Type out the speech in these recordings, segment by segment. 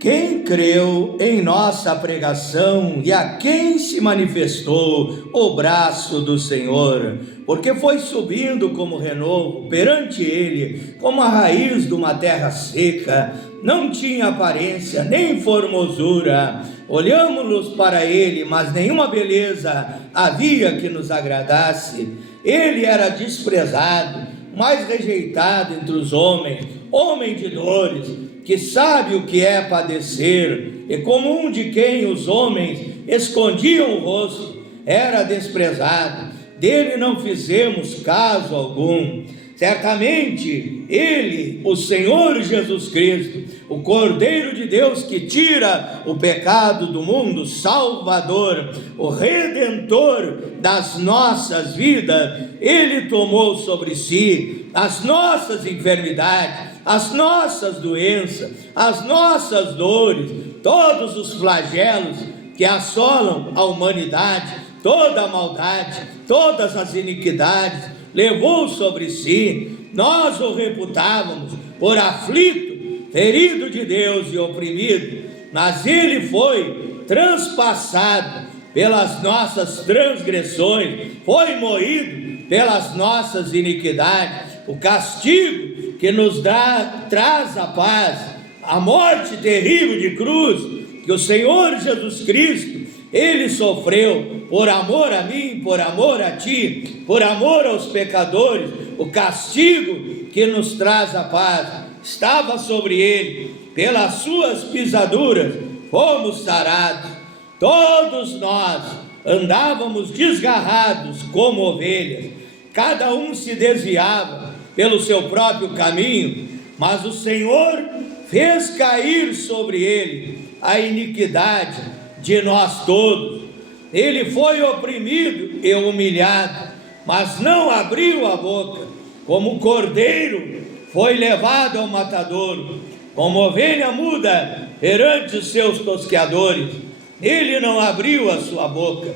Quem creu em nossa pregação e a quem se manifestou o braço do Senhor, porque foi subindo como renovo perante ele, como a raiz de uma terra seca, não tinha aparência nem formosura. Olhamos-nos para ele, mas nenhuma beleza havia que nos agradasse. Ele era desprezado, mais rejeitado entre os homens, homem de dores, que sabe o que é padecer, e como um de quem os homens escondiam o rosto, era desprezado, dele não fizemos caso algum. Certamente ele, o Senhor Jesus Cristo, o Cordeiro de Deus que tira o pecado do mundo, Salvador, o Redentor das nossas vidas, ele tomou sobre si as nossas enfermidades, as nossas doenças, as nossas dores, todos os flagelos que assolam a humanidade, toda a maldade, todas as iniquidades, levou sobre si. Nós o reputávamos por aflito, ferido de Deus e oprimido, mas ele foi transpassado pelas nossas transgressões, foi moído pelas nossas iniquidades. O castigo que nos traz a paz, a morte terrível de cruz, que o Senhor Jesus Cristo, ele sofreu por amor a mim, por amor a ti, por amor aos pecadores. O castigo que nos traz a paz estava sobre ele, pelas suas pisaduras fomos sarados. Todos nós andávamos desgarrados como ovelhas, cada um se desviava pelo seu próprio caminho, mas o Senhor fez cair sobre ele a iniquidade de nós todos. Ele foi oprimido e humilhado, mas não abriu a boca. Como cordeiro foi levado ao matadouro, como ovelha muda perante os seus tosqueadores, ele não abriu a sua boca.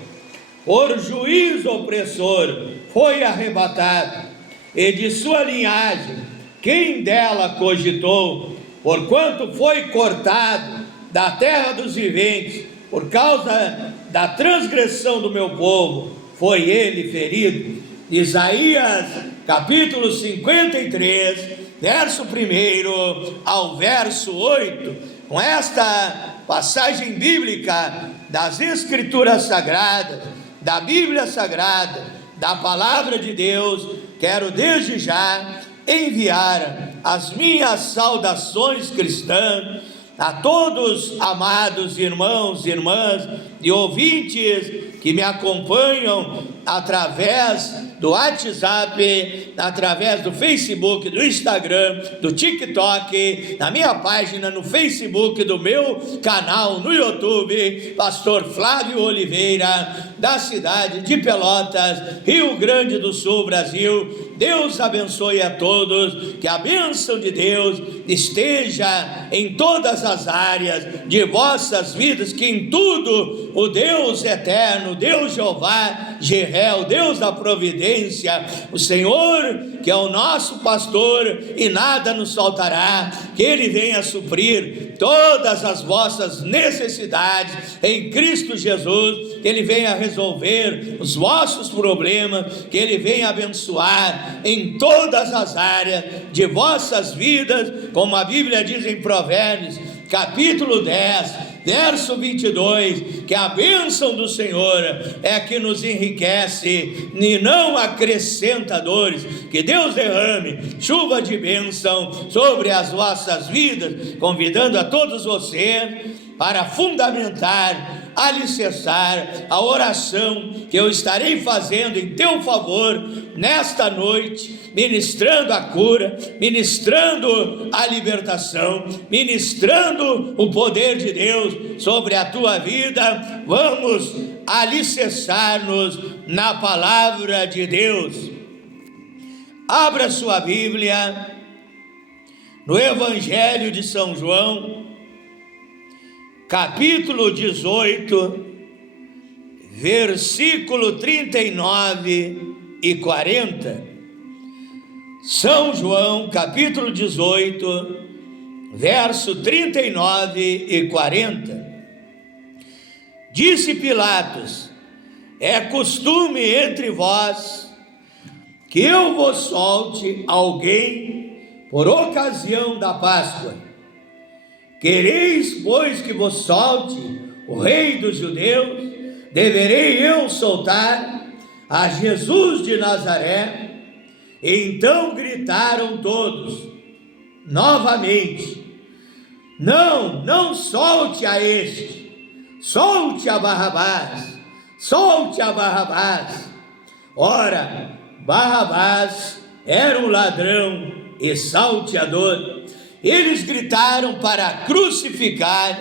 Por juiz opressor foi arrebatado, e de sua linhagem quem dela cogitou? Porquanto foi cortado da terra dos viventes, por causa da transgressão do meu povo, foi ele ferido. Isaías capítulo 53, verso 1 ao verso 8, com esta passagem bíblica das Escrituras Sagradas, da Bíblia Sagrada, da Palavra de Deus, quero desde já enviar as minhas saudações cristãs a todos, amados irmãos e irmãs e ouvintes que me acompanham através do WhatsApp, através do Facebook, do Instagram, do TikTok, na minha página no Facebook, do meu canal no YouTube, Pastor Flávio Oliveira, da cidade de Pelotas, Rio Grande do Sul, Brasil. Deus abençoe a todos, que a bênção de Deus esteja em todas as áreas de vossas vidas, que em tudo o Deus eterno, Deus Jeová, Jireh, Deus da providência, o Senhor que é o nosso pastor e nada nos faltará, que Ele venha suprir todas as vossas necessidades em Cristo Jesus, que Ele venha resolver os vossos problemas, que Ele venha abençoar em todas as áreas de vossas vidas, como a Bíblia diz em Provérbios, capítulo 10, verso 22, que a bênção do Senhor é que nos enriquece e não acrescenta dores. Que Deus derrame chuva de bênção sobre as vossas vidas, convidando a todos vocês para fundamentar, alicerçar a oração que eu estarei fazendo em teu favor nesta noite, ministrando a cura, ministrando a libertação, ministrando o poder de Deus sobre a tua vida. Vamos alicerçar-nos na palavra de Deus. Abra sua Bíblia no Evangelho de São João, capítulo 18, versículo 39 e 40. São João, capítulo 18, verso 39 e 40. Disse Pilatos: é costume entre vós que eu vos solte alguém por ocasião da Páscoa. Quereis, pois, que vos solte o rei dos judeus? Deverei eu soltar a Jesus de Nazaré? Então gritaram todos novamente: não solte a este, solte a Barrabás, solte a Barrabás. Ora, Barrabás era um ladrão e salteador. Eles gritaram para crucificar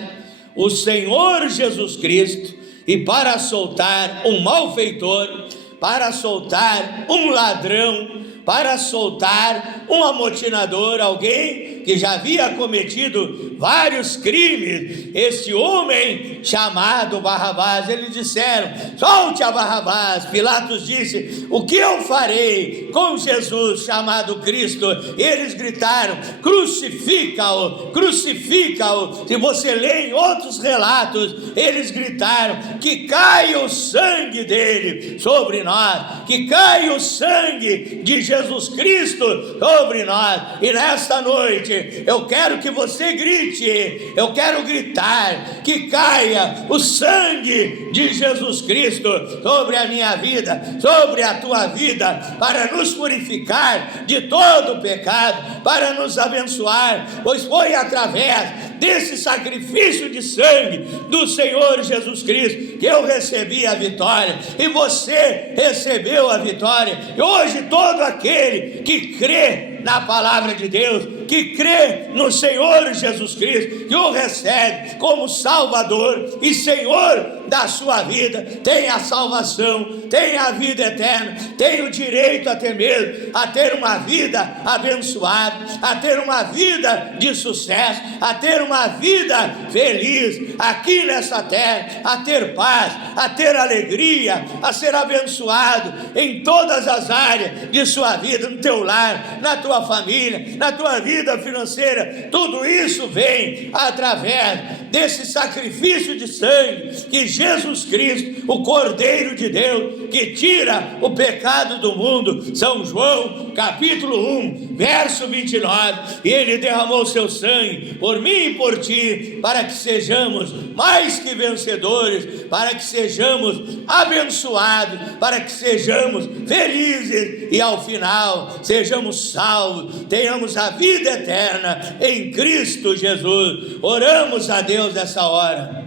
o Senhor Jesus Cristo e para soltar um malfeitor, para soltar um ladrão, para soltar um amotinador, alguém que já havia cometido vários crimes, este homem chamado Barrabás. Eles disseram: solte a Barrabás. Pilatos disse: o que eu farei com Jesus chamado Cristo? Eles gritaram: crucifica-o, crucifica-o. Se você lê em outros relatos, eles gritaram: que caia o sangue dele sobre nós, que caia o sangue de Jesus Cristo sobre nós. E nesta noite eu quero que você grite, eu quero gritar: que caia o sangue de Jesus Cristo sobre a minha vida, sobre a tua vida, para nos purificar de todo o pecado, para nos abençoar, pois foi através desse sacrifício de sangue do Senhor Jesus Cristo que eu recebi a vitória, e você recebeu a vitória. E hoje todo aquele que crê na palavra de Deus, que crê no Senhor Jesus Cristo, que o recebe como Salvador e Senhor da sua vida, tem a salvação, tem a vida eterna, tem o direito até mesmo a ter uma vida abençoada, a ter uma vida de sucesso, a ter uma vida feliz aqui nessa terra, a ter paz, a ter alegria, a ser abençoado em todas as áreas de sua vida, no teu lar, na tua família, na tua vida financeira. Tudo isso vem através desse sacrifício de sangue que Jesus Cristo, o Cordeiro de Deus, que tira o pecado do mundo. São João capítulo 1 verso 29, e ele derramou seu sangue por mim e por ti, para que sejamos mais que vencedores, para que sejamos abençoados, para que sejamos felizes e ao final sejamos salvos, tenhamos a vida eterna em Cristo Jesus. Oramos a Deus nessa hora.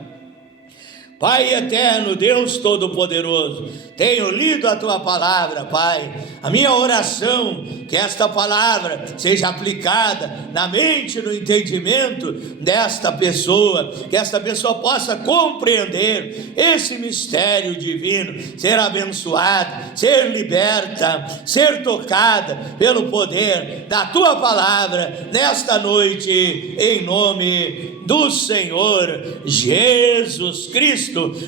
Pai eterno, Deus Todo-Poderoso, tenho lido a Tua palavra, Pai. A minha oração, que esta palavra seja aplicada na mente e no entendimento desta pessoa, que esta pessoa possa compreender esse mistério divino, ser abençoada, ser liberta, ser tocada pelo poder da Tua palavra nesta noite, em nome do Senhor Jesus Cristo.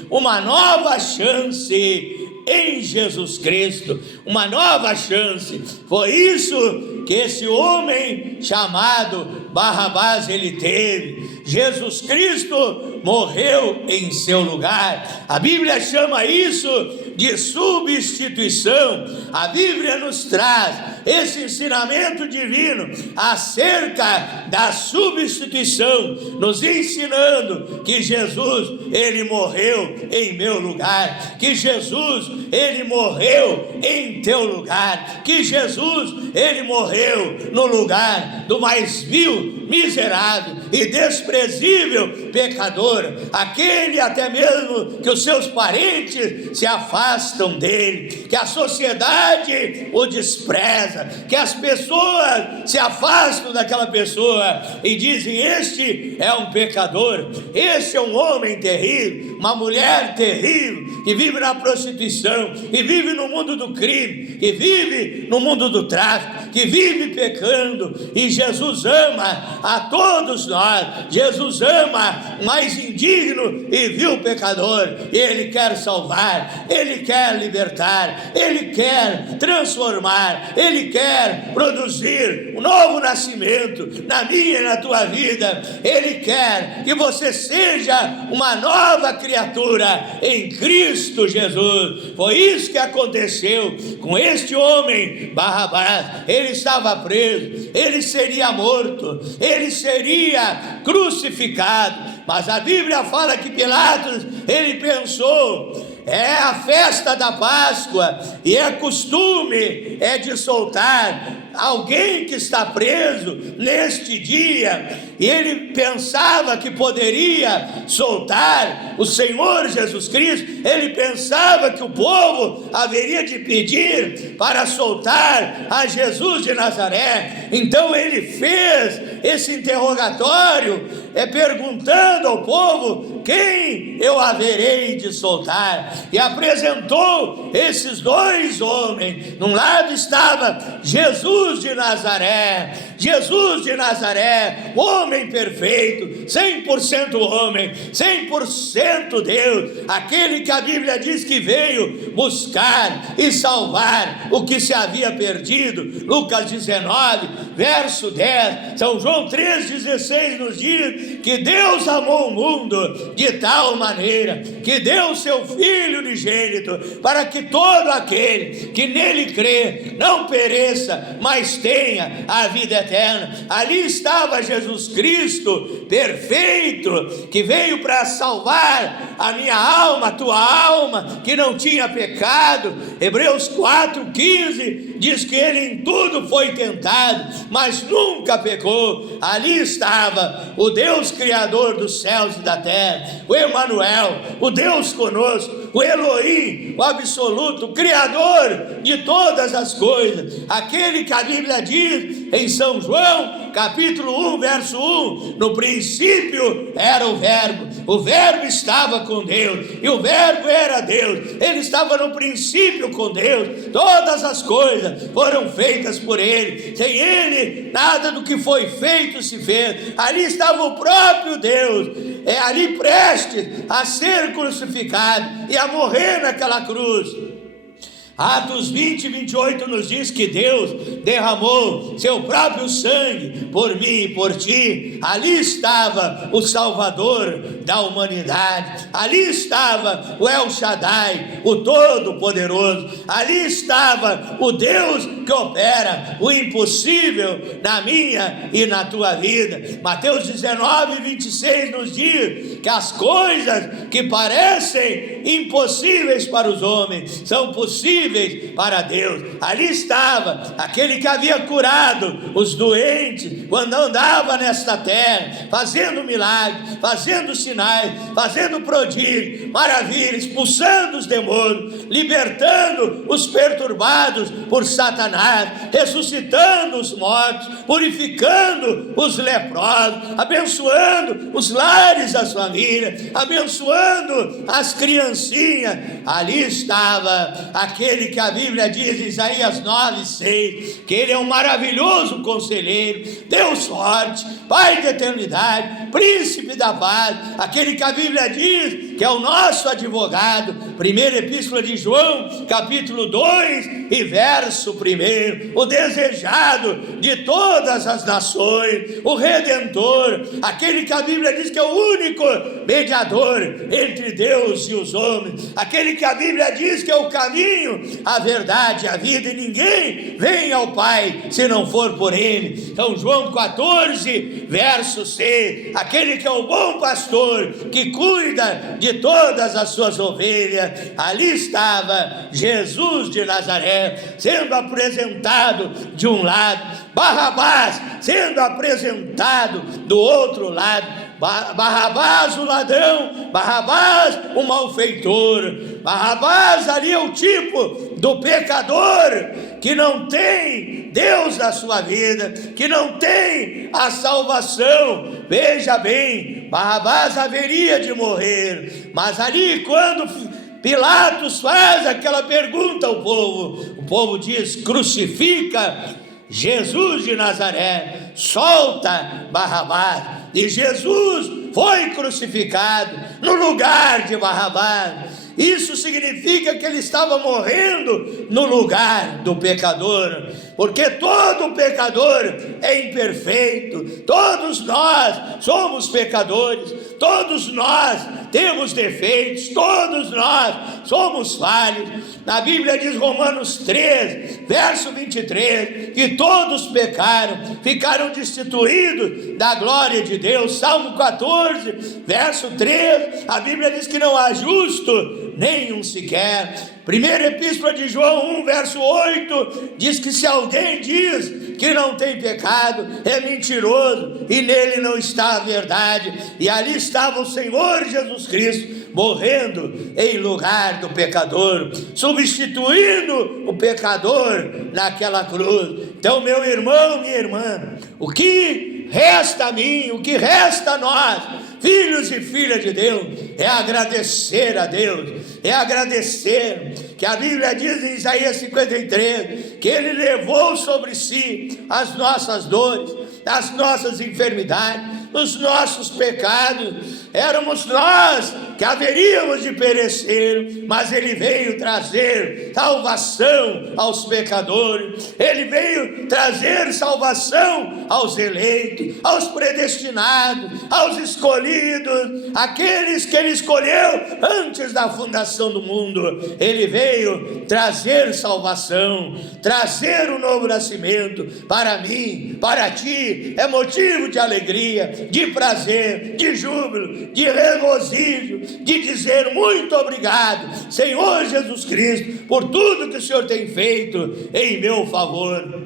Uma nova chance em Jesus Cristo, uma nova chance. Foi isso que esse homem chamado Barrabás ele teve. Jesus Cristo morreu em seu lugar. A Bíblia chama isso de substituição. A Bíblia nos traz esse ensinamento divino acerca da substituição, nos ensinando que Jesus ele morreu em meu lugar, que Jesus ele morreu em teu lugar, que Jesus ele morreu no lugar do mais vil, miserável e desprezível pecador, aquele até mesmo que os seus parentes se afastam dele, que a sociedade o despreza, que as pessoas se afastam daquela pessoa e dizem: este é um pecador, este é um homem terrível, uma mulher terrível, que vive na prostituição, que vive no mundo do crime, que vive no mundo do tráfico, que vive pecando. E Jesus ama a todos nós. Jesus ama o mais indigno e vil pecador, e Ele quer salvar, Ele quer libertar, Ele quer transformar, Ele quer produzir um novo nascimento na minha e na tua vida. Ele quer que você seja uma nova criatura em Cristo Jesus. Foi isso que aconteceu com este homem Barrabás. Ele estava preso, ele seria morto, ele seria crucificado, mas a Bíblia fala que Pilatos, ele pensou: é a festa da Páscoa e é costume de soltar alguém que está preso neste dia, e ele pensava que poderia soltar o Senhor Jesus Cristo. Ele pensava que o povo haveria de pedir para soltar a Jesus de Nazaré. Então ele fez esse interrogatório, perguntando ao povo: quem eu haverei de soltar? E apresentou esses dois homens. Num lado estava Jesus de Nazaré, homem perfeito, 100% homem, 100% Deus, aquele que a Bíblia diz que veio buscar e salvar o que se havia perdido. Lucas 19, verso 10, São João 3,16 nos diz que Deus amou o mundo de tal maneira que deu seu Filho unigênito, para que todo aquele que nele crê não pereça, mas tenha a vida eterna. Ali estava Jesus Cristo perfeito, que veio para salvar a minha alma, a tua alma, que não tinha pecado. Hebreus 4,15 diz que ele em tudo foi tentado, mas nunca pecou. Ali estava o Deus Criador dos céus e da terra, o Emanuel, o Deus conosco, o Elohim, o absoluto, o Criador de todas as coisas, aquele que a Bíblia diz em São João, capítulo 1, verso 1, no princípio era o Verbo estava com Deus, e o Verbo era Deus. Ele estava no princípio com Deus, todas as coisas foram feitas por Ele, sem Ele nada do que foi feito se fez. Ali estava o próprio Deus, ali prestes a ser crucificado e a morrer naquela cruz. Atos 20, 28 nos diz que Deus derramou seu próprio sangue por mim e por ti. Ali estava o Salvador da humanidade, ali estava o El Shaddai, o Todo-Poderoso, ali estava o Deus que opera o impossível na minha e na tua vida. Mateus 19, 26 nos diz que as coisas que parecem impossíveis para os homens são possíveis para Deus. Ali estava aquele que havia curado os doentes quando andava nesta terra, fazendo milagres, fazendo sinais, fazendo prodígios, maravilhas, expulsando os demônios, libertando os perturbados por Satanás, ressuscitando os mortos, purificando os leprosos, abençoando os lares das famílias, abençoando as criancinhas. Ali estava aquele que a Bíblia diz em Isaías 9:6, que Ele é um maravilhoso conselheiro, Deus forte, Pai da eternidade, Príncipe da paz, aquele que a Bíblia diz que é o nosso advogado. Primeira Epístola de João, capítulo 2 e verso 1, o desejado de todas as nações, o Redentor, aquele que a Bíblia diz que é o único mediador entre Deus e os homens, aquele que a Bíblia diz que é o caminho, a verdade e a vida, e ninguém vem ao Pai se não for por Ele. Então João 14, verso 6, aquele que é o bom pastor, que cuida de todas as suas ovelhas. Ali estava Jesus de Nazaré sendo apresentado de um lado, Barrabás sendo apresentado do outro lado. Barrabás o ladrão, Barrabás o malfeitor, Barrabás ali é o tipo do pecador que não tem Deus na sua vida, que não tem a salvação. Veja bem, Barrabás haveria de morrer, mas ali quando Pilatos faz aquela pergunta ao povo, o povo diz: crucifica Jesus de Nazaré, solta Barrabás. E Jesus foi crucificado no lugar de Barrabás. Isso significa que ele estava morrendo no lugar do pecador, porque todo pecador é imperfeito, todos nós somos pecadores, todos nós temos defeitos, todos nós somos falhos. Na Bíblia diz, Romanos 3, verso 23, que todos pecaram, ficaram destituídos da glória de Deus. Salmo 14, verso 3, a Bíblia diz que não há justo nenhum sequer. Primeira Epístola de João 1, verso 8, diz que se alguém diz que não tem pecado, é mentiroso, e nele não está a verdade. E ali estava o Senhor Jesus Cristo, morrendo em lugar do pecador, substituindo o pecador naquela cruz. Então, meu irmão, minha irmã, o que resta a mim, o que resta a nós, filhos e filhas de Deus, é agradecer a Deus, é agradecer, que a Bíblia diz em Isaías 53, que Ele levou sobre si as nossas dores, as nossas enfermidades, os nossos pecados. Éramos nós que haveríamos de perecer, mas Ele veio trazer salvação aos pecadores, Ele veio trazer salvação aos eleitos, aos predestinados, aos escolhidos, aqueles que Ele escolheu antes da fundação do mundo. Ele veio trazer salvação, trazer um novo nascimento para mim, para ti. É motivo de alegria, de prazer, de júbilo, de regozijo, de dizer muito obrigado, Senhor Jesus Cristo, por tudo que o Senhor tem feito em meu favor.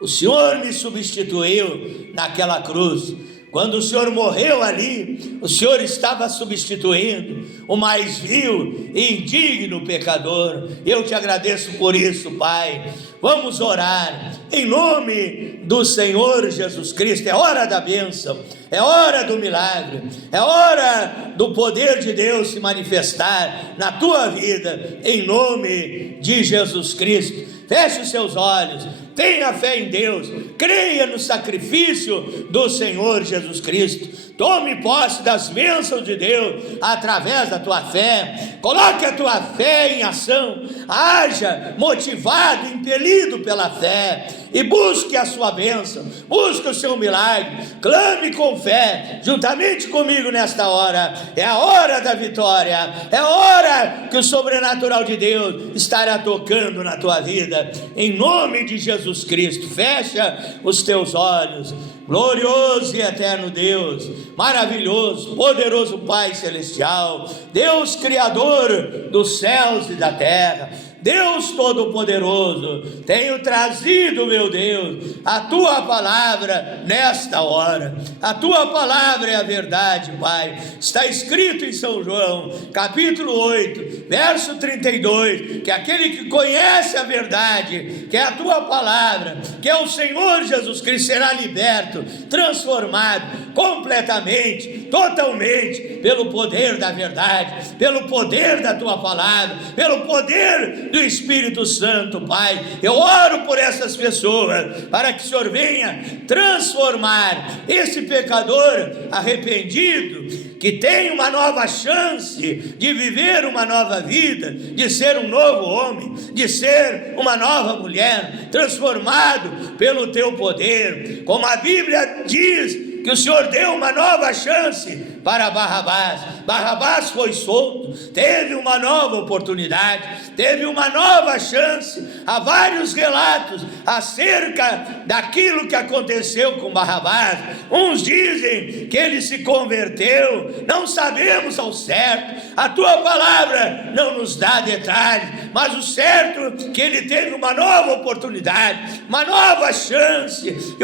O Senhor me substituiu naquela cruz. Quando o Senhor morreu ali, o Senhor estava substituindo o mais vil e indigno pecador. Eu te agradeço por isso, Pai. Vamos orar em nome do Senhor Jesus Cristo. É hora da bênção, é hora do milagre, é hora do poder de Deus se manifestar na tua vida, em nome de Jesus Cristo. Feche os seus olhos, tenha fé em Deus, creia no sacrifício do Senhor Jesus Cristo. Tome posse das bênçãos de Deus através da tua fé. Coloque a tua fé em ação. Haja motivado, impelido pela fé, e busque a sua bênção, busque o seu milagre. Clame com fé, juntamente comigo nesta hora. É a hora da vitória, é a hora que o sobrenatural de Deus estará tocando na tua vida, em nome de Jesus Cristo. Fecha os teus olhos. Glorioso e eterno Deus, maravilhoso, poderoso Pai Celestial, Deus Criador dos céus e da terra, Deus Todo-Poderoso, tenho trazido, meu Deus, a Tua palavra nesta hora. A Tua palavra é a verdade, Pai. Está escrito em São João, capítulo 8, verso 32, que aquele que conhece a verdade, que é a Tua palavra, que é o Senhor Jesus Cristo, será liberto, transformado completamente, totalmente, pelo poder da verdade, pelo poder da Tua palavra, pelo poder do Espírito Santo, Pai. Eu oro por essas pessoas, para que o Senhor venha transformar esse pecador arrependido, que tem uma nova chance de viver uma nova vida, de ser um novo homem, de ser uma nova mulher, transformado pelo Teu poder, como a Bíblia diz, que o Senhor deu uma nova chance para Barrabás. Barrabás foi solto, teve uma nova oportunidade, teve uma nova chance. Há vários relatos acerca daquilo que aconteceu com Barrabás. Uns dizem que ele se converteu, não sabemos ao certo, a Tua palavra não nos dá detalhes, mas o certo é que ele teve uma nova oportunidade, uma nova chance.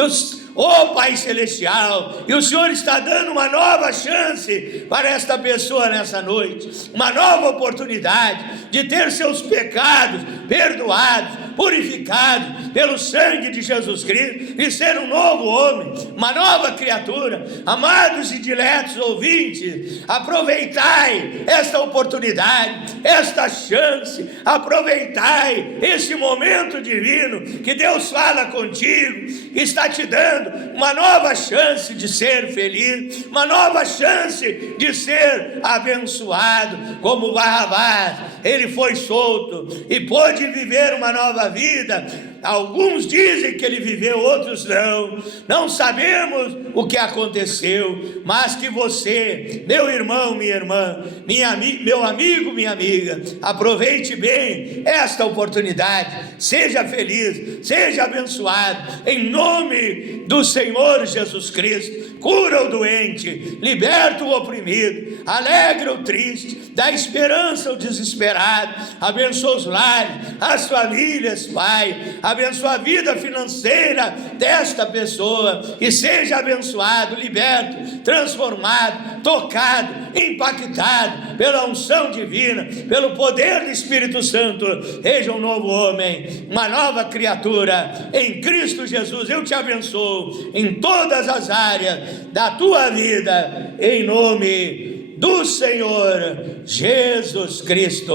Pai Celestial, e o Senhor está dando uma nova chance para esta pessoa nessa noite, uma nova oportunidade de ter seus pecados perdoados, purificados pelo sangue de Jesus Cristo e ser um novo homem, uma nova criatura. Amados e diletos ouvintes, aproveitai esta oportunidade, esta chance, aproveitai esse momento divino que Deus fala contigo, está te dando uma nova chance de ser feliz, uma nova chance de ser abençoado. Como Barrabás, ele foi solto e pôde viver uma nova vida. Alguns dizem que ele viveu, outros não. Não sabemos o que aconteceu, mas que você, meu irmão, minha irmã, meu amigo, minha amiga, aproveite bem esta oportunidade. Seja feliz, seja abençoado, em nome do Senhor Jesus Cristo. Cura o doente, liberta o oprimido, alegra o triste, dá esperança ao desesperado, abençoa os lares, as famílias, Pai, abençoa a vida financeira desta pessoa, e seja abençoado, liberto, transformado, tocado, impactado pela unção divina, pelo poder do Espírito Santo. Seja um novo homem, uma nova criatura em Cristo Jesus. Eu te abençoo em todas as áreas da tua vida, em nome do Senhor Jesus Cristo.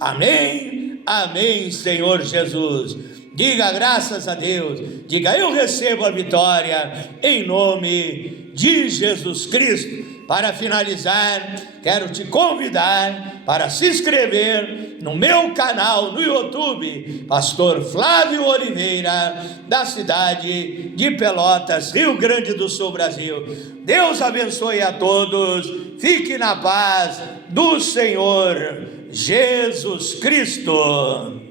Amém, amém, Senhor Jesus. Diga graças a Deus, diga eu recebo a vitória em nome de Jesus Cristo. Para finalizar, quero te convidar para se inscrever no meu canal no YouTube, Pastor Flávio Oliveira, da cidade de Pelotas, Rio Grande do Sul, Brasil. Deus abençoe a todos, fique na paz do Senhor Jesus Cristo.